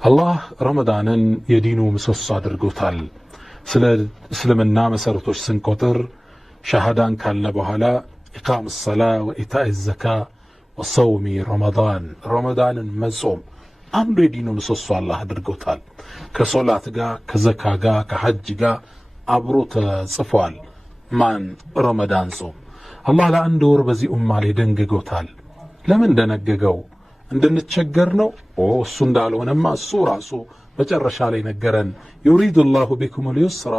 አላህ ረመዳንን የዲኑ ምሰሶ አድርጎታል። ስለ እስልምና መሰረቶች ስንቆጥር ሸሃዳን ካለ በኋላ ኢቃም ሰላ ወኢታኢ ዘካ ወሰውሚ ረመዳንን መጾም አንዱ የዲኑ ምሰሶ አላህ አድርጎታል። ከሶላት ጋር ከዘካ ጋር ከሐጅ ጋር አብሮ ተጽፏል። ማን ረመዳን ጾም አላህ ለአንድ ወር በዚህ ኡማ ላይ ደንግጎታል። ለምን ደነገገው? እንድንቸገር ነው? እሱ እንዳልሆነማ እሱ ራሱ መጨረሻ ላይ ነገረን። ዩሪዱ ላሁ ቢኩም ልዩስራ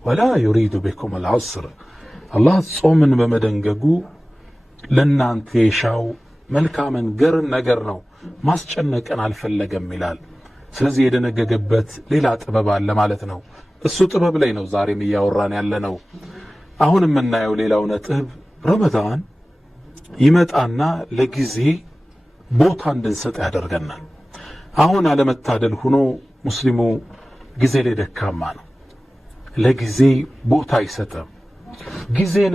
ወላ ዩሪዱ ቢኩም ልዑስር። አላህ ጾምን በመደንገጉ ለእናንተ የሻው መልካምን ገርን ነገር ነው፣ ማስጨነቅን አልፈለገም ይላል። ስለዚህ የደነገገበት ሌላ ጥበብ አለ ማለት ነው። እሱ ጥበብ ላይ ነው ዛሬም እያወራን ያለ ነው። አሁን የምናየው ሌላው ነጥብ ረመዳን ይመጣና ለጊዜ ቦታ እንድንሰጥ ያደርገናል። አሁን አለመታደል ሆኖ ሙስሊሙ ጊዜ ላይ ደካማ ነው። ለጊዜ ቦታ አይሰጥም። ጊዜን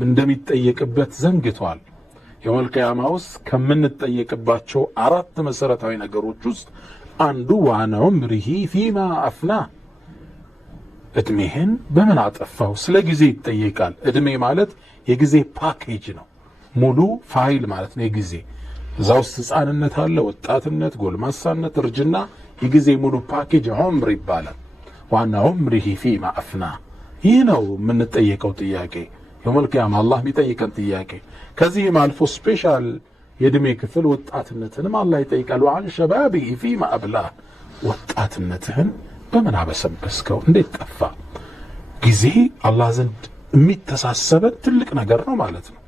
እንደሚጠየቅበት ዘንግቷል። የውመል ቂያማ ውስጥ ከምንጠየቅባቸው 4 መሰረታዊ ነገሮች ውስጥ አንዱ ዋና ዑምሪሂ ፊማ አፍና፣ እድሜህን በምን አጠፋው ስለ ጊዜ ይጠየቃል። እድሜ ማለት የጊዜ ፓኬጅ ነው፣ ሙሉ ፋይል ማለት ነው። የጊዜ እዛ ውስጥ ህፃንነት አለ፣ ወጣትነት፣ ጎልማሳነት፣ እርጅና፣ የጊዜ ሙሉ ፓኬጅ ዑምር ይባላል። ዋና ዑምሪሂ ፊማ አፍና። ይህ ነው የምንጠየቀው ጥያቄ፣ የውመል ቂያማ አላህ የሚጠይቀን ጥያቄ። ከዚህም አልፎ ስፔሻል የእድሜ ክፍል ወጣትነትንም አላህ ይጠይቃል። ወአን ሸባቢሂ ፊማ አብላህ፣ ወጣትነትህን በምን አበሰበስከው? እንዴት ጠፋ? ጊዜ አላህ ዘንድ የሚተሳሰበን ትልቅ ነገር ነው ማለት ነው።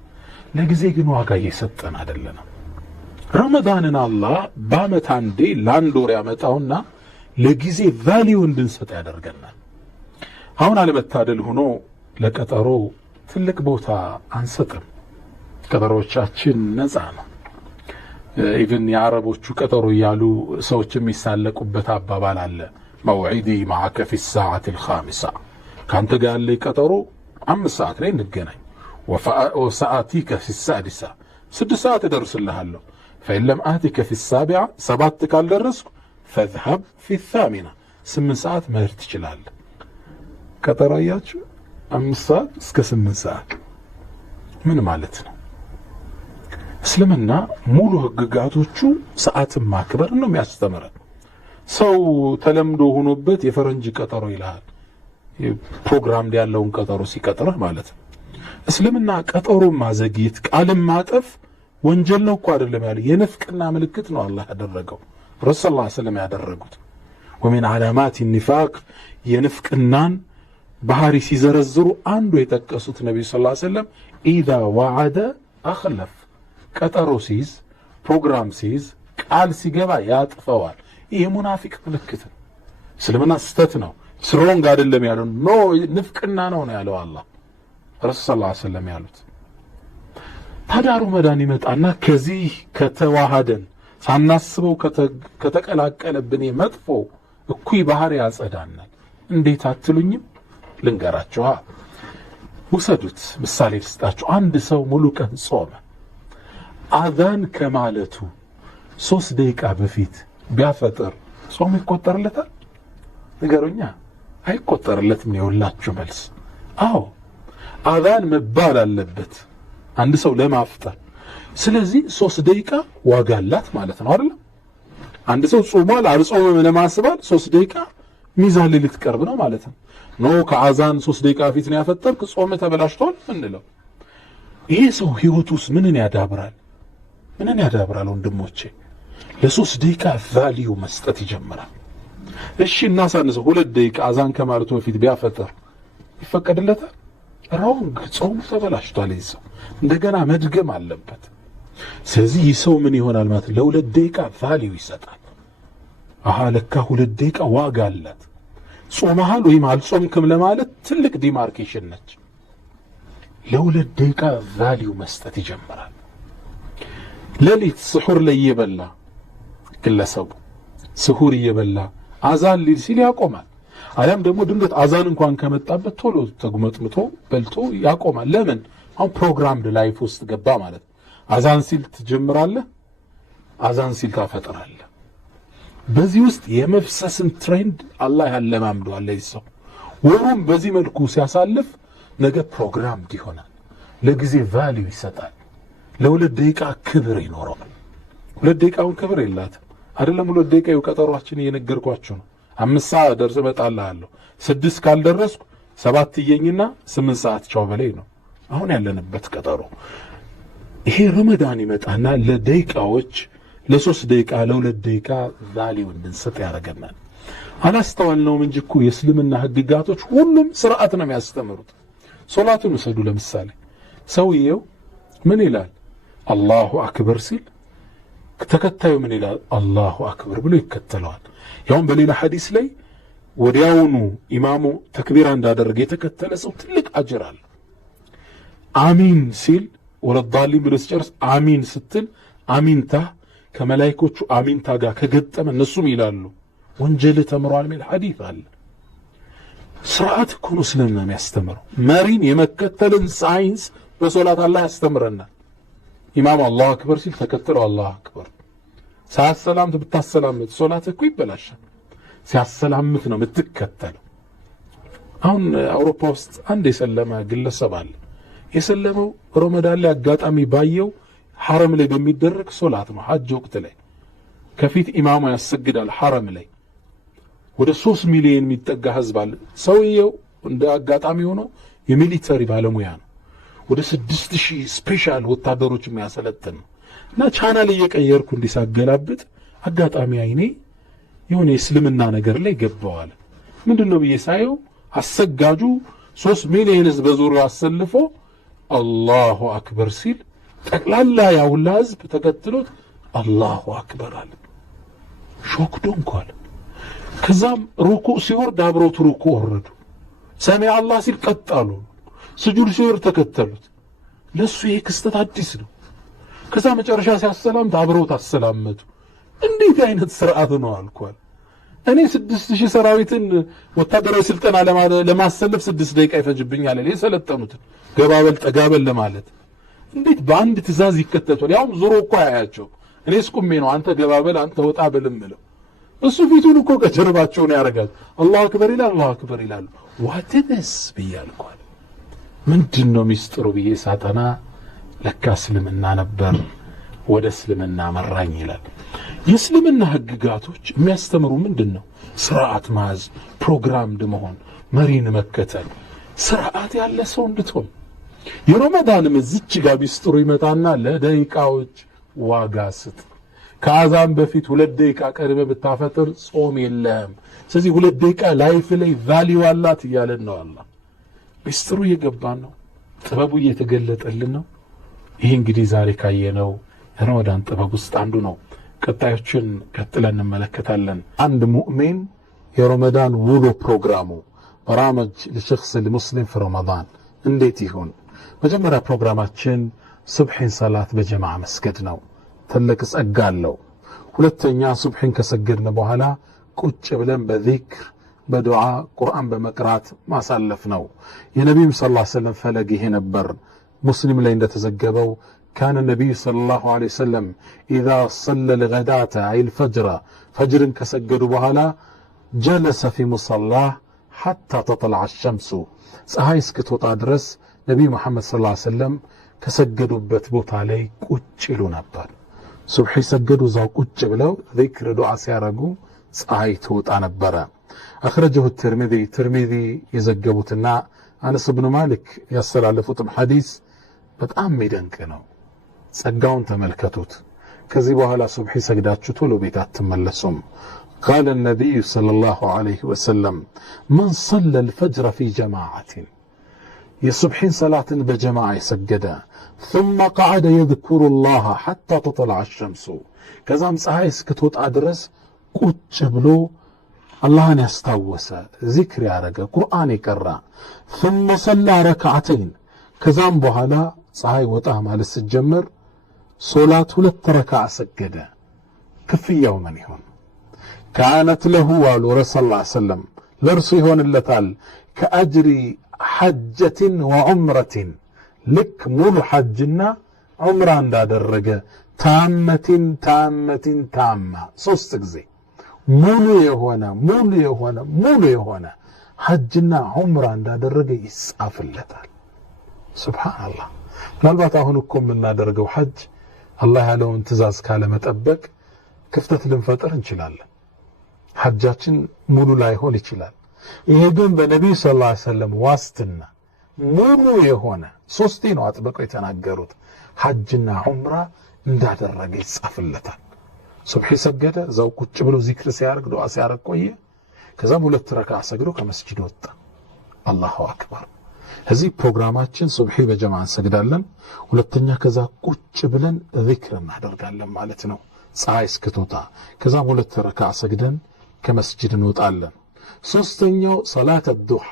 ለጊዜ ግን ዋጋ እየሰጠን አይደለንም። ረመዳንን አላህ በዓመት አንዴ ለአንድ ወር ያመጣውና ለጊዜ ቫሊዩ እንድንሰጥ ያደርገናል። አሁን አለመታደል ሆኖ ለቀጠሮ ትልቅ ቦታ አንሰጥም። ቀጠሮቻችን ነፃ ነው። ኢቭን የአረቦቹ ቀጠሮ እያሉ ሰዎች የሚሳለቁበት አባባል አለ። መውዒዲ መዓከ ፊ ሰዓት ልኻሚሳ፣ ከአንተ ጋር ያለ ቀጠሮ 5 ሰዓት ላይ እንገናኝ። ወሰዓቲከ ፊ ሳዲሳ፣ 6 ሰዓት እደርስልሃለሁ። ፈኢን ለም አቲከ ፊ ሳቢዓ፣ 7 ካልደረስኩ ፈዝሀብ ፊ ታሚና፣ 8 ሰዓት መሄድ ትችላለህ። ቀጠሮ አያችሁ፣ 5 ሰዓት እስከ 8 ሰዓት ምን ማለት ነው? እስልምና ሙሉ ህግጋቶቹ ሰዓትን ማክበር ነው የሚያስተምረን። ሰው ተለምዶ ሆኖበት የፈረንጅ ቀጠሮ ይልሃል፣ ፕሮግራም ያለውን ቀጠሮ ሲቀጥረህ ማለት ነው። እስልምና ቀጠሮ ማዘግየት፣ ቃልን ማጠፍ ወንጀል ነው እኮ አይደለም ያለ፣ የንፍቅና ምልክት ነው አላህ ያደረገው፣ ረሱል ሰለላሁ ዐለይሂ ወሰለም ያደረጉት። ወሚን ዓላማት ኒፋቅ፣ የንፍቅናን ባህሪ ሲዘረዝሩ አንዱ የጠቀሱት ነብዩ ሰለላሁ ዐለይሂ ወሰለም ኢዛ ወዐደ አኽለፍ፣ ቀጠሮ ሲይዝ፣ ፕሮግራም ሲይዝ፣ ቃል ሲገባ ያጥፈዋል። ይህ ሙናፊቅ ምልክት ነው። እስልምና ስተት ነው፣ ስሮንግ አይደለም ያለው፣ ኖ ንፍቅና ነው ያለው አላህ፣ ረሱል ሰለላሁ ዐለይሂ ወሰለም ያሉት። ታዲያ ረመዳን ይመጣና ከዚህ ከተዋሃደን ሳናስበው ከተቀላቀለብን መጥፎ እኩይ ባህሪ ያጸዳናል። እንዴት አትሉኝም? ልንገራችኋ፣ ውሰዱት። ምሳሌ ልስጣችሁ። አንድ ሰው ሙሉ ቀን ጾመ። አዛን ከማለቱ 3 ደቂቃ በፊት ቢያፈጥር ጾም ይቆጠርለታል? ንገሩኛ። አይቆጠርለትም። የሁላችሁ መልስ አዎ፣ አዛን መባል አለበት አንድ ሰው ለማፍጠር። ስለዚህ 3 ደቂቃ ዋጋ አላት ማለት ነው አይደል? አንድ ሰው ጾሟል አልጾመም ለማስባል 3 ደቂቃ ሚዛን ላይ ልትቀርብ ነው ማለት ነው። ኖ ከአዛን 3 ደቂቃ ፊት ነው ያፈጠርክ ጾም ተበላሽቷል እንለው። ይሄ ሰው ህይወት ውስጥ ምንን ያዳብራል? ምንን ያዳብራል ወንድሞቼ? ለ3 ደቂቃ ቫልዩ መስጠት ይጀምራል። እሺ እናሳንሰው፣ 2 ደቂቃ አዛን ከማለቱ በፊት ቢያፈጥር ይፈቀድለታል? ሮንግ፣ ጾም ተበላሽቷል። ይህ ሰው እንደገና መድገም አለበት። ስለዚህ ይህ ሰው ምን ይሆናል ማለት ለ2 ደቂቃ ቫልዩ ይሰጣል። አሃ ለካ 2 ደቂቃ ዋጋ አላት። ጾመሃል ወይም አልጾምክም ለማለት ትልቅ ዲማርኬሽን ነች። ለ2 ደቂቃ ቫልዩ መስጠት ይጀምራል። ሌሊት ስሑር ላይ እየበላ ግለሰቡ ስሑር እየበላ አዛን ሊል ሲል ያቆማል። አሊያም ደግሞ ድንገት አዛን እንኳን ከመጣበት ቶሎ ተጉመጥምቶ በልቶ ያቆማል። ለምን? አሁን ፕሮግራምድ ላይፍ ውስጥ ገባ ማለት ነው። አዛን ሲል ትጀምራለህ፣ አዛን ሲል ታፈጥራለህ። በዚህ ውስጥ የመፍሰስን ትሬንድ አላህ ያለማምደዋል። ለይሰው ወሩም በዚህ መልኩ ሲያሳልፍ ነገ ፕሮግራም ይሆናል። ለጊዜ ቫልዩ ይሰጣል። ለሁለት ደቂቃ ክብር ይኖረዋል። ሁለት ደቂቃውን ክብር የላትም አይደለም። ሁለት ደቂቃ የቀጠሯችን እየነገርኳችሁ ነው። 5 ሰዓት ደርስ እመጣልሃለሁ 6 ካልደረስኩ 7 ይየኝና 8 ሰዓት ቻው በላይ ነው አሁን ያለንበት ቀጠሮ። ይሄ ረመዳን ይመጣና ለደቂቃዎች ለ3 ደቂቃ ለ2 ደቂቃ ቫልዩ እንድንሰጥ ያደርገናል። አላስተዋልነውም እንጂ እኮ የእስልምና ህግጋቶች ሁሉም ስርዓት ነው የሚያስተምሩት። ሶላቱን ወሰዱ። ለምሳሌ ሰውየው ምን ይላል? አላሁ አክበር ሲል ተከታዩ ምን ይላል? አላሁ አክበር ብሎ ይከተለዋል። ያውም በሌላ ሐዲስ ላይ ወዲያውኑ ኢማሙ ተክቢራ እንዳደረገ የተከተለ ሰው ትልቅ አጅር አለ። አሚን ሲል ወለዳሊን ብሎ ሲጨርስ አሚን ስትል አሚንታ ከመላእክቶቹ አሚንታ ጋር ከገጠመ እነሱም ይላሉ ወንጀል ተምሯል የሚል ሐዲስ አለ። ስርዓት እኮ ነው እስልምና የሚያስተምረው። መሪን የመከተልን ሳይንስ በሶላት አላህ ያስተምረናል። ኢማም አላሁ አክበር ሲል ተከተለው አላሁ አክበር። ሳያሰላምት ብታሰላምት ሶላት እኮ ይበላሻል። ሲያሰላምት ነው የምትከተለው። አሁን አውሮፓ ውስጥ አንድ የሰለመ ግለሰብ አለ። የሰለመው ረመዳን ላይ አጋጣሚ ባየው ሐረም ላይ በሚደረግ ሶላት ነው። ሐጅ ወቅት ላይ ከፊት ኢማሙ ያሰግዳል። ሐረም ላይ ወደ 3 ሚሊዮን የሚጠጋ ህዝብ አለ። ሰውየው እንደ አጋጣሚ ሆኖ የሚሊተሪ ባለሙያ ነው። ወደ 6000 ስፔሻል ወታደሮች የሚያሰለጥን ነው። እና ቻናል እየቀየርኩ እንዲሳገላብጥ አጋጣሚ አይኔ የሆነ የእስልምና ነገር ላይ ገባዋል። ምንድነው ብዬ ሳየው አሰጋጁ 3 ሚሊዮን ህዝብ በዙሪያው አሰልፎ አላሁ አክበር ሲል ጠቅላላ ያውላ ህዝብ ተከትሎት አላሁ አክበር አለ። ሾክ ዶንኳል። ከዛም ሩኩዕ ሲወርድ አብረውት ሩኩዕ ወረዱ። ሰሚ አላህ ሲል ቀጣሉ። ስጁድ ሲወርድ ተከተሉት። ለሱ ይሄ ክስተት አዲስ ነው። ከዛ መጨረሻ ሲያሰላምት አብረውት አሰላመቱ። እንዴት አይነት ስርዓት ነው አልኳል። እኔ 6000 ሰራዊትን ወታደራዊ ስልጠና ለማሰለፍ 6 ደቂቃ ይፈጅብኛል አለ የሰለጠኑት ገባበል ጠጋበል ለማለት። እንዴት በአንድ ትእዛዝ ይከተቷል? ያውም ዞሮ እኮ አያያቸው። እኔስ ቁሜ ነው አንተ ገባበል አንተ ወጣ በልም ብለው እሱ ፊቱን እኮ ከጀርባቸው ነው ያረጋል። አላሁ አክበር ይላል፣ አላሁ አክበር ይላል። ዋትስ ብያልኳል። ምንድነው ሚስጥሩ ብዬ ሳጠና ለካ እስልምና ነበር። ወደ እስልምና መራኝ ይላል። የእስልምና ህግጋቶች የሚያስተምሩ ምንድነው? ስርዓት ማዝ፣ ፕሮግራምድ መሆን፣ መሪን መከተል፣ ስርዓት ያለ ሰው እንድትሆን። የረመዳንም እዚች ጋር ሚስጥሩ ይመጣና ለደቂቃዎች ዋጋ ስጥ። ከአዛን በፊት 2 ደቂቃ ቀድመ ብታፈጥር ጾም የለም። ስለዚህ 2 ደቂቃ ላይፍ ላይ ቫልዩ አላት እያለን ነው። አላህ ሚስጥሩ እየገባን ነው። ጥበቡ እየተገለጠልን ነው። ይሄ እንግዲህ ዛሬ ካየነው የረመዳን ጥበብ ውስጥ አንዱ ነው። ቀጣዮችን ቀጥለን እንመለከታለን። አንድ ሙእሚን የረመዳን ውሎ ፕሮግራሙ በራመጅ ለሸخص المسلم في رمضان እንዴት ይሁን? መጀመሪያ ፕሮግራማችን ሱብሂን ሰላት በጀማዓ መስገድ ነው። ትልቅ ጸጋ አለው። ሁለተኛ ሱብሂን ከሰገድን በኋላ ቁጭ ብለን በዚክር በዱዓ ቁርአን በመቅራት ማሳለፍ ነው። የነብዩ ሰለላሁ ዐለይሂ ወሰለም ፈለግ ይሄ ነበር። ሙስሊም ላይ እንደተዘገበው كان النبي صلى الله عليه وسلم إذا صلى الغداة أي الفجر فجر كسجدوا بهلا جلس في مصلاه حتى تطلع الشمس ፀሐይ እስክትወጣ ድረስ ነብዩ መሐመድ ሰለላሁ ዐለይሂ ወሰለም ከሰገዱበት ቦታ ላይ ቁጭ ይሉ ነበር። ሱብሂ ሰገዱ፣ እዛው ቁጭ ብለው ዚክር ዱዓ ሲያረጉ ፀሐይ ትወጣ ነበረ። አخرجه الترمذي የዘገቡትና አነስ ኢብኑ ማሊክ ያስተላለፉትም ሐዲስ በጣም የሚደንቅ ነው። ጸጋውን ተመልከቱት። ከዚህ በኋላ ሱብሂ ሰግዳችሁ ቶሎ ቤት አትመለሱም። قال النبي صلى الله عليه وسلم من صلى الفجر في جماعة يصبحين صلاة بجماعة سجدا ثم قعد يذكر الله حتى تطلع الشمس كذا مساحي سكتوت أدرس قوش بلو الله يستوس ذكر يارجا قرآن يقرأ ثم صلى ركعتين كذا بهلا صحيح وطه مال السجمر صلاة 2 ركعة سجدا كفي يوما يهون كانت له والو رسول الله صلى الله عليه وسلم لرسي هون اللتال كأجر حجة وعمرة لك مول حجنا عمران دا درجة تامة تامة تامة 3 ጊዜ ሙሉ የሆነ ሐጅና ዑምራ እንዳደረገ ይጻፍለታል። ሱብሃንአላህ። ምናልባት አሁን እኮ የምናደርገው ሐጅ አላህ ያለውን ትእዛዝ ካለ መጠበቅ ክፍተት ልንፈጥር እንችላለን። ሐጃችን ሙሉ ላይሆን ይችላል። ይሄ ግን በነቢዩ ሰለላሁ ዐለይሂ ወሰለም ዋስትና ሙሉ የሆነ ሶስቴ ነው አጥብቀው የተናገሩት ሐጅና ዑምራ እንዳደረገ ይጻፍለታል። ሱብሒ ሰገደ፣ እዛው ቁጭ ብሎ ዚክር ሲያርግ ዱዓ ሲያርግ ቆየ። ከዛም 2 ረካዓ ሰግዶ ከመስጂድ ወጣ። አላሁ አክበር። እዚህ ፕሮግራማችን ሱብሒ በጀማዓ እንሰግዳለን። ሁለተኛ ከዛ ቁጭ ብለን ዚክር እናደርጋለን ማለት ነው ፀሐይ እስክትወጣ። ከዛም 2 ረካዓ ሰግደን ከመስጂድ እንወጣለን። ሶስተኛው ሰላት ዱሃ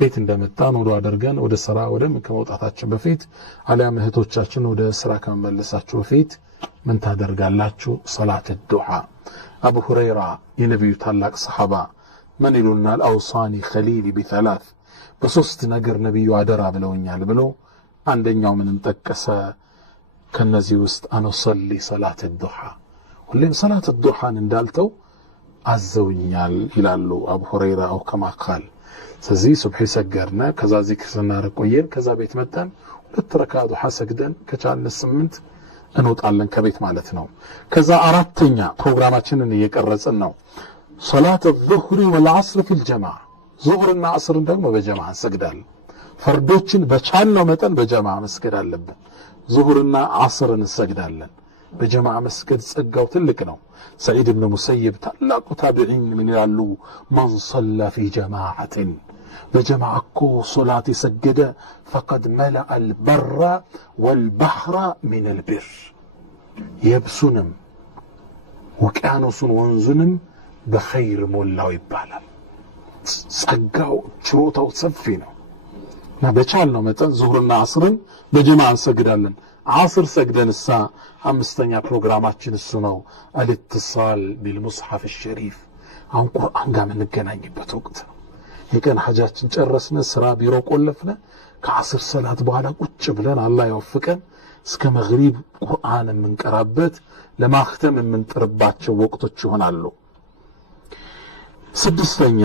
ቤት እንደመጣን ወደ አደርገን ወደ ስራ ወደ ከመውጣታችን በፊት አሊያም እህቶቻችን ወደ ስራ ከመመለሳቸው በፊት ምን ታደርጋላችሁ? ሰላት ዱሃ። አቡ ሁረይራ የነቢዩ ታላቅ ሰሓባ ምን ይሉናል? አውሳኒ ኸሊሊ ቢተላት፣ በሶስት ነገር ነቢዩ አደራ ብለውኛል ብለው አንደኛው ምንም ጠቀሰ? ከነዚህ ውስጥ አነሰሊ ሰላት ዱሃ፣ ሁሌም ሰላት ዱሃን እንዳልተው አዘውኛል ይላሉ አቡ ሁረይራ። አው ከማ ቃል። ስለዚህ ሱብሒ ሰገድና ከዛ ዚክር ስናደርግ ቆየን። ከዛ ቤት መጣን 2 ረካዓ ዱሃ ሰግደን ከቻልን 8 እንወጣለን ከቤት ማለት ነው። ከዛ አራተኛ ፕሮግራማችንን እየቀረጽን ነው። ሶላት الظهر والعصر في الجماعه፣ ዙህርና አስርን ደግሞ በጀማዓ እንሰግዳለን። ፈርዶችን በቻልነው መጠን በጀማዓ መስገድ አለብን። ዙህርና አስርን እንሰግዳለን። በጀማዓ መስገድ ጸጋው ትልቅ ነው። ሰዒድ ብን ሙሰይብ ታላቁ ታቢዒን ምን ይላሉ? መን ሰላ ፊ ጀማዓትን፣ በጀማዓ እኮ ሶላት የሰገደ ፈቀድ መለአ አልበራ ወልባሕራ ሚን አልቢር፣ የብሱንም ውቅያኖሱን ወንዙንም በኸይር ሞላው ይባላል። ጸጋው ችሮታው ሰፊ ነው እና በቻልነው መጠን ዙህርና አስርን በጀማዓ እንሰግዳለን። አስር ሰግደንሳ አምስተኛ ፕሮግራማችን እሱ ነው። አልትሳል ቢልሙስሐፍ الشريف፣ አሁን ቁርአን ጋር የምንገናኝበት ወቅት ነው። የቀን ሐጃችን ጨረስነ፣ ስራ ቢሮ ቆለፍነ፣ ከአስር ሰላት በኋላ ቁጭ ብለን አላህ ይወፍቀን እስከ መግሪብ ቁርአን የምንቀራበት ለማክተም የምንጥርባቸው ወቅቶች ይሆናሉ። ስድስተኛ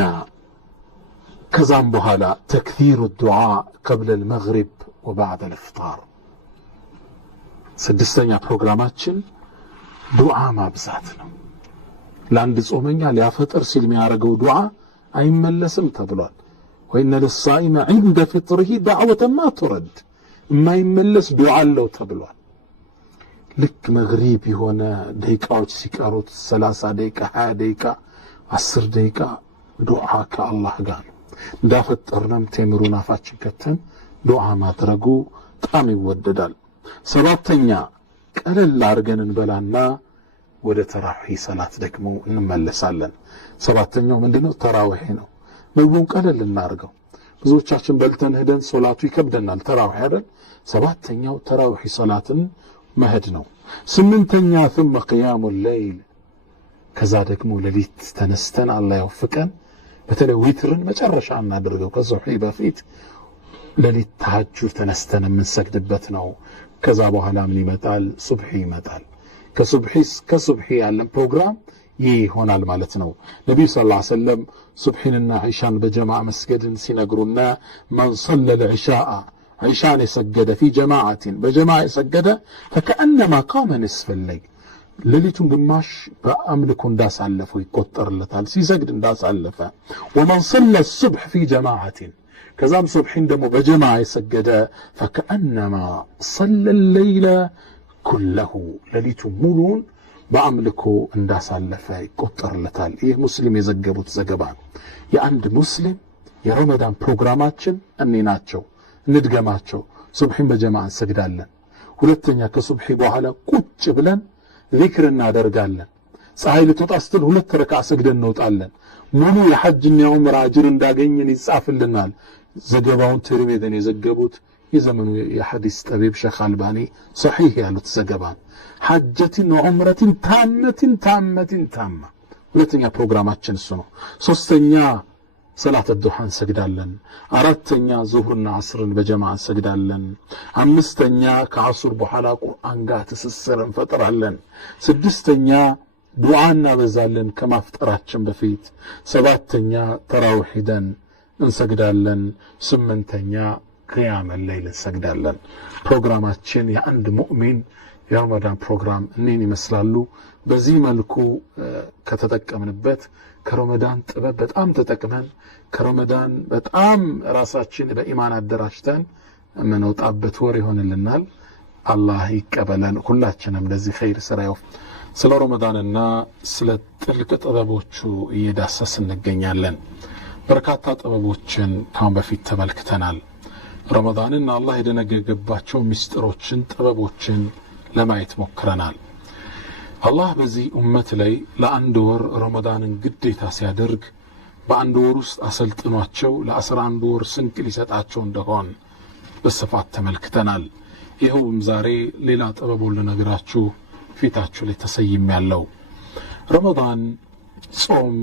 ከዛም በኋላ ተክሲሩ ዱዓ ቀብለ المغرب وبعد الافطار። ስድስተኛ ፕሮግራማችን ዱዓ ማብዛት ነው። ለአንድ ጾመኛ ሊያፈጥር ሲል የሚያደርገው ዱዓ አይመለስም ተብሏል። ወኢነ ለሳኢመ ዒንደ ፍጥሪሂ ዳዕወተ ማ ቱረድ፣ የማይመለስ ዱዓ አለው ተብሏል። ልክ መግሪብ የሆነ ደቂቃዎች ሲቀሩት 30 ደቂቃ 20 ደቂቃ 10 ደቂቃ ዱዓ ከአላህ ጋር እንዳፈጠርንም ቴምሩን አፋችን ከተን ዱዓ ማድረጉ በጣም ይወደዳል። ሰባተኛ ቀለል አድርገን እንበላና ወደ ተራዊህ ሰላት ደግሞ እንመለሳለን። ሰባተኛው ምንድነው? ተራዊህ ነው። ምግቡን ቀለል እናርገው። ብዙዎቻችን በልተን ሄደን ሶላቱ ይከብደናል። ተራዊህ አይደል? ሰባተኛው ተራዊህ ሰላትን መሄድ ነው። ስምንተኛ ثم قيام الليل፣ ከዛ ደግሞ ሌሊት ተነስተን አላህ ይወፍቀን በተለይ ዊትርን መጨረሻ እናድርገው ከሱብሒ በፊት ሌሊት ተሐጁድ ተነስተን የምንሰግድበት ነው። ከዛ በኋላ ምን ይመጣል? ሱብሒ ይመጣል። ከሱብሒ ያለን ፕሮግራም ይህ ይሆናል ማለት ነው። ነቢዩ ሰለላሁ ዐለይሂ ወሰለም ሱብሒንና ዒሻን በጀማዓ መስገድን ሲነግሩና መን ሰለለ ዒሻን የሰገደ ፊ ጀማዓትን በጀማዓ የሰገደ ፈከአነማ ቃመ ንስፈ ለይል፣ ሌሊቱን ግማሽ በአምልኮ እንዳሳለፈው ይቆጠርለታል፣ ሲሰግድ እንዳሳለፈ። ወመን ሰለ ሱብሕ ፊ ጀማዓትን፣ ከዛም ሱብሒን ደግሞ በጀማዓ የሰገደ ፈከአነማ ሰለ ለይለ ኩለሁ፣ ሌሊቱ ሙሉን በአምልኮ እንዳሳለፈ ይቆጠርለታል። ይህ ሙስሊም የዘገቡት ዘገባ ነው። የአንድ ሙስሊም የረመዳን ፕሮግራማችን እኔ ናቸው። እንድገማቸው። ሱብሒን በጀማዓ እንሰግዳለን። ሁለተኛ ከሱብሒ በኋላ ቁጭ ብለን ዚክር እናደርጋለን። ፀሐይ ልትወጣ ስትል 2 ረካዓ ሰግደን እንወጣለን። ሙሉ የሐጅና የዑምራ አጅር እንዳገኘን ይጻፍልናል። ዘገባውን ትርሚዚን የዘገቡት የዘመኑ የሐዲስ ጠቢብ ሼኽ አልባኒ ሰሒህ ያሉት ዘገባ። ሐጀትን ወዑምረትን ታመትን ታማ። ሁለተኛ ፕሮግራማችን እሱ ነው። ሶስተኛ ሰላት ዱሃ እንሰግዳለን። አራተኛ ዙህርና አስርን በጀማዓ እንሰግዳለን። አምስተኛ ከአሱር በኋላ ቁርአን ጋር ትስስር እንፈጥራለን። ስድስተኛ ዱዓ እናበዛለን ከማፍጠራችን በፊት። 7ኛ ተራዊህ ሂደን እንሰግዳለን። 8ኛ ቅያም ለይል እንሰግዳለን። ፕሮግራማችን የአንድ ሙእሚን የረመዳን ፕሮግራም እኔን ይመስላሉ። በዚህ መልኩ ከተጠቀምንበት ከረመዳን ጥበብ በጣም ተጠቅመን ከረመዳን በጣም ራሳችን በኢማን አደራጅተን የምንወጣበት ወር ይሆንልናል። አላህ ይቀበለን። ሁላችንም ለዚህ ኸይር ስራ ይወፍ። ስለ ረመዳንና ስለ ጥልቅ ጥበቦቹ እየዳሰስ እንገኛለን። በርካታ ጥበቦችን ካሁን በፊት ተመልክተናል። ረመዳንን አላህ የደነገገባቸው ምስጢሮችን ጥበቦችን ለማየት ሞክረናል። አላህ በዚህ ኡመት ላይ ለአንድ ወር ረመዳንን ግዴታ ሲያደርግ በአንድ ወር ውስጥ አሰልጥኗቸው ለ11 ወር ስንቅ ሊሰጣቸው እንደሆን በስፋት ተመልክተናል። ይኸውም ዛሬ ሌላ ጥበቡን ልነግራችሁ ፊታችሁ ላይ ተሰይሜያለሁ። ረመዳን ጾም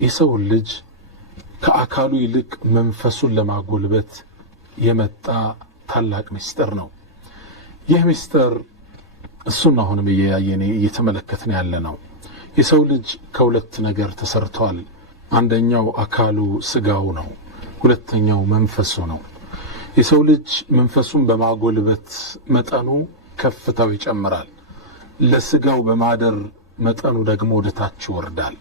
የሰው ልጅ ከአካሉ ይልቅ መንፈሱን ለማጎልበት የመጣ ታላቅ ምስጢር ነው። ይህ ምስጢር እሱን አሁንም እየተመለከትን ያለ ነው። የሰው ልጅ ከሁለት ነገር ተሰርቷል። አንደኛው አካሉ ስጋው ነው፣ ሁለተኛው መንፈሱ ነው። የሰው ልጅ መንፈሱን በማጎልበት መጠኑ ከፍታው ይጨምራል። ለስጋው በማደር መጠኑ ደግሞ ወደ ታች ይወርዳል።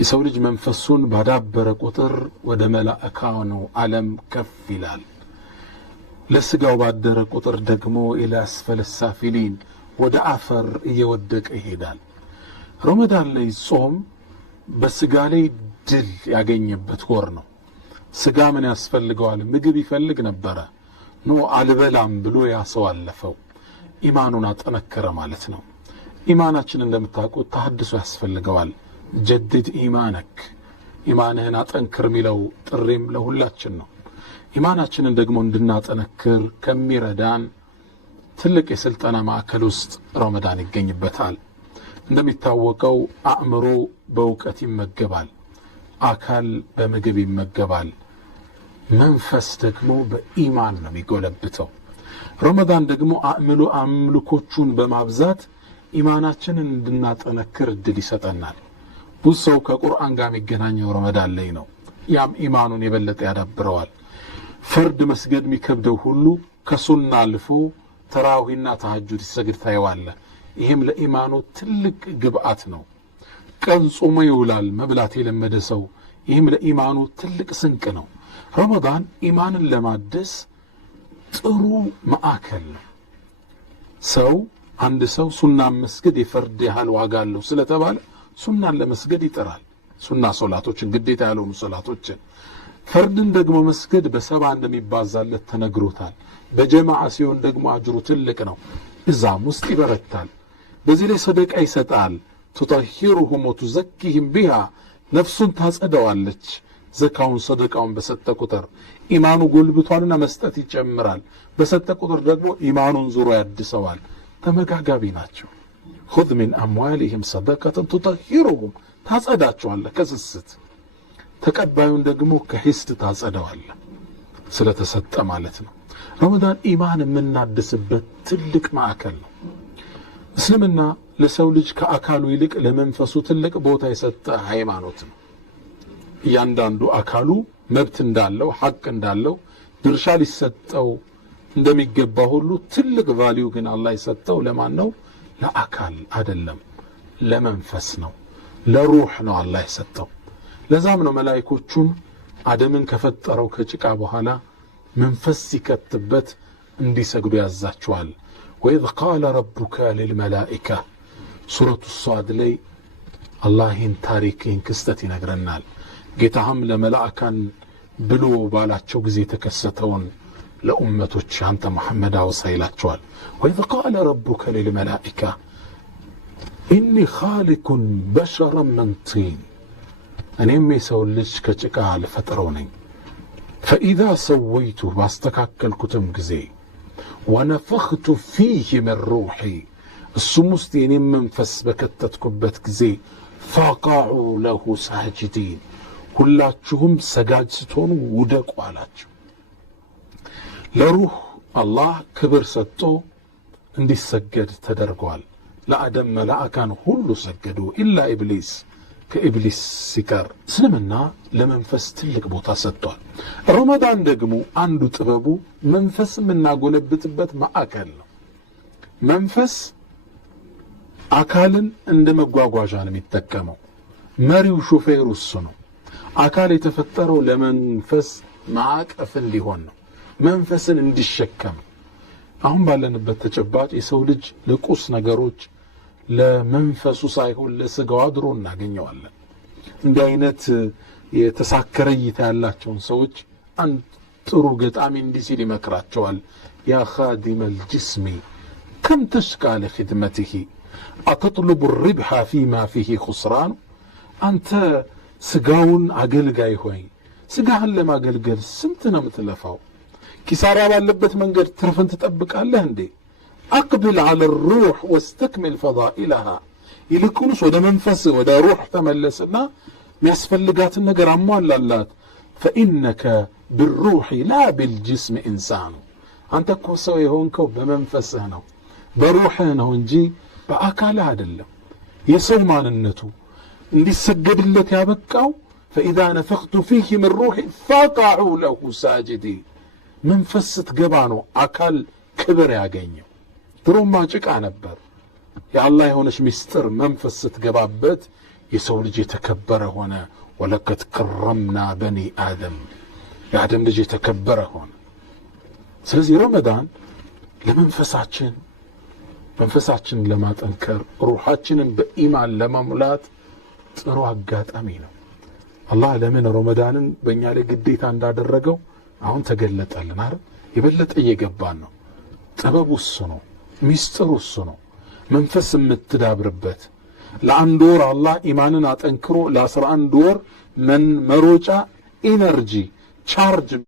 የሰው ልጅ መንፈሱን ባዳበረ ቁጥር ወደ መላእክቱ ዓለም ከፍ ይላል። ለስጋው ባደረ ቁጥር ደግሞ ኢላ አስፈለ ሳፊሊን ወደ አፈር እየወደቀ ይሄዳል። ረመዳን ላይ ጾም በስጋ ላይ ድል ያገኘበት ወር ነው። ስጋ ምን ያስፈልገዋል? ምግብ ይፈልግ ነበረ። ኖ አልበላም ብሎ ያሰው አለፈው። ኢማኑን አጠነከረ ማለት ነው። ኢማናችን እንደምታውቁት ተሐድሶ ያስፈልገዋል። ጀድድ ኢማነክ፣ ኢማንህን አጠንክር የሚለው ጥሪም ለሁላችን ነው። ኢማናችንን ደግሞ እንድናጠነክር ከሚረዳን ትልቅ የስልጠና ማዕከል ውስጥ ረመዳን ይገኝበታል። እንደሚታወቀው አእምሮ በእውቀት ይመገባል፣ አካል በምግብ ይመገባል፣ መንፈስ ደግሞ በኢማን ነው የሚጎለብተው። ረመዳን ደግሞ አምልኮቹን በማብዛት ኢማናችንን እንድናጠነክር እድል ይሰጠናል። ብዙ ሰው ከቁርአን ጋር የሚገናኘው ረመዳን ላይ ነው። ያም ኢማኑን የበለጠ ያዳብረዋል። ፈርድ መስገድ የሚከብደው ሁሉ ከሱና አልፎ ተራዊህና ተሐጁድ ይሰግድ ታየዋለህ። ይህም ለኢማኑ ትልቅ ግብአት ነው። ቀን ጾሞ ይውላል መብላት የለመደ ሰው፣ ይህም ለኢማኑ ትልቅ ስንቅ ነው። ረመዳን ኢማንን ለማደስ ጥሩ ማዕከል ነው። አንድ ሰው ሱናን መስገድ የፈርድ ያህል ዋጋ አለው ስለተባለ ሱናን ለመስገድ ይጥራል። ሱና ሶላቶችን፣ ግዴታ ያልሆኑ ሶላቶችን። ፈርድን ደግሞ መስገድ በሰባ እንደሚባዛለት ተነግሮታል። በጀማዓ ሲሆን ደግሞ አጅሩ ትልቅ ነው። እዛም ውስጥ ይበረታል። በዚህ ላይ ሰደቃ ይሰጣል። ቱጠሂሩሁም ወቱዘኪህም ቢሃ፣ ነፍሱን ታጸደዋለች። ዘካውን ሰደቃውን በሰጠ ቁጥር ኢማኑ ጎልብቷልና መስጠት ይጨምራል። በሰጠ ቁጥር ደግሞ ኢማኑን ዙሮ ያድሰዋል። ተመጋጋቢ ናቸው። ኹዝ ሚን አምዋሊሂም ሰደቀተን ቱጠሂሩሁም፣ ታጸዳቸዋለህ ከስስት። ተቀባዩን ደግሞ ከሂስድ ታጸደዋለህ ስለተሰጠ ማለት ነው። ረመዳን ኢማን የምናድስበት ትልቅ ማዕከል ነው። እስልምና ለሰው ልጅ ከአካሉ ይልቅ ለመንፈሱ ትልቅ ቦታ የሰጠ ሃይማኖት ነው። እያንዳንዱ አካሉ መብት እንዳለው፣ ሐቅ እንዳለው፣ ድርሻ ሊሰጠው እንደሚገባ ሁሉ ትልቅ ቫልዩ ግን አላህ የሰጠው ለማን ነው? ለአካል አይደለም፣ ለመንፈስ ነው፣ ለሩህ ነው አላህ የሰጠው። ለዛም ነው መላእክቶቹን አደምን ከፈጠረው ከጭቃ በኋላ መንፈስ ሲከትበት እንዲሰግዱ ያዛቸዋል። ወኢዝ ቃለ ረቡከ ሊልመላኢካ፣ ሱረቱ ሷድ ላይ አላህ ይህን ታሪክ ይህን ክስተት ይነግረናል። ጌታህም ለመላእካን ብሎ ባላቸው ጊዜ የተከሰተውን ለኡመቶች አንተ መሐመድ አውሳ ይላቸዋል። ወኢዝ ቃለ ረቡከ ሊልመላኢካ ኢኒ ኻሊቁን በሸረን ምን ጢን፣ እኔም የሰው ልጅ ከጭቃ ልፈጥረው ነኝ። ፈኢዛ ሰወይቱ፣ ባስተካከልኩትም ጊዜ፣ ወነፈኽቱ ፊህ ምን ሩሒ፣ እሱም ውስጥ የኔም መንፈስ በከተትኩበት ጊዜ፣ ፈቃዑ ለሁ ሳጅዲን፣ ሁላችሁም ሰጋጅ ስትሆኑ ውደቁ አላቸው። ለሩህ አላህ ክብር ሰጥቶ እንዲሰገድ ተደርጓል። ለአደም መላእካን ሁሉ ሰገዱ ኢላ ኢብሊስ ከኢብሊስ ሲቀር። እስልምና ለመንፈስ ትልቅ ቦታ ሰጥቷል። ረመዳን ደግሞ አንዱ ጥበቡ መንፈስ የምናጎለብትበት ማዕከል ነው። መንፈስ አካልን እንደ መጓጓዣ ነው የሚጠቀመው። መሪው ሹፌሩ እሱ ነው። አካል የተፈጠረው ለመንፈስ ማዕቀፍ እንዲሆን ነው፣ መንፈስን እንዲሸከም። አሁን ባለንበት ተጨባጭ የሰው ልጅ ለቁስ ነገሮች ለመንፈሱ ሳይሆን ለስጋው አድሮ እናገኘዋለን። እንዲህ አይነት የተሳከረ እይታ ያላቸውን ሰዎች አንድ ጥሩ ገጣሚ እንዲህ ሲል ይመክራቸዋል። ያ ኻዲመ ልጅስሚ ከም ተሽካ ለኽድመትህ አተጥልቡ ርብሓ ፊማ ፊህ ኹስራን። አንተ ስጋውን አገልጋይ ሆይ ስጋህን ለማገልገል ስንት ነው የምትለፋው? ኪሳራ ባለበት መንገድ ትርፍን ትጠብቃለህ እንዴ? አቅብል ዐለ ሩሕ ወስተክሚል ፈዳኢለሃ። ይልቁንስ ወደ መንፈስ ወደ ሩሕ ተመለስና የሚያስፈልጋትን ነገር አሟላላት። ፈኢነከ ብሩሕ ላ ብልጅስም ኢንሳኑ። አንተ እኮ ሰው የሆንከው በመንፈስህ ነው በሩሕህ ነው እንጂ በአካልህ አይደለም። የሰው ማንነቱ እንዲሰገድለት ያበቃው ፈኢዛ ነፈኽቱ ፊህ ምን ሩሒ ፈቀዑ ለሁ ሳጅዲ። መንፈስ ስትገባ ነው አካል ክብር ያገኘው። ድሮማ ጭቃ ነበር። የአላህ የሆነች ምስጢር መንፈስ ስትገባበት የሰው ልጅ የተከበረ ሆነ። ወለከት ከረምና በኒ አደም፣ የአደም ልጅ የተከበረ ሆነ። ስለዚህ ረመዳን ለመንፈሳችን መንፈሳችንን ለማጠንከር ሩሓችንን በኢማን ለመሙላት ጥሩ አጋጣሚ ነው። አላህ ለምን ረመዳንን በእኛ ላይ ግዴታ እንዳደረገው አሁን ተገለጠልን አይደል? የበለጠ እየገባን ነው። ጥበቡ እሱ ነው፣ ሚስጥሩ እሱ ነው። መንፈስ የምትዳብርበት ለአንድ ወር አላህ ኢማንን አጠንክሮ ለ11 ወር መሮጫ ኢነርጂ ቻርጅ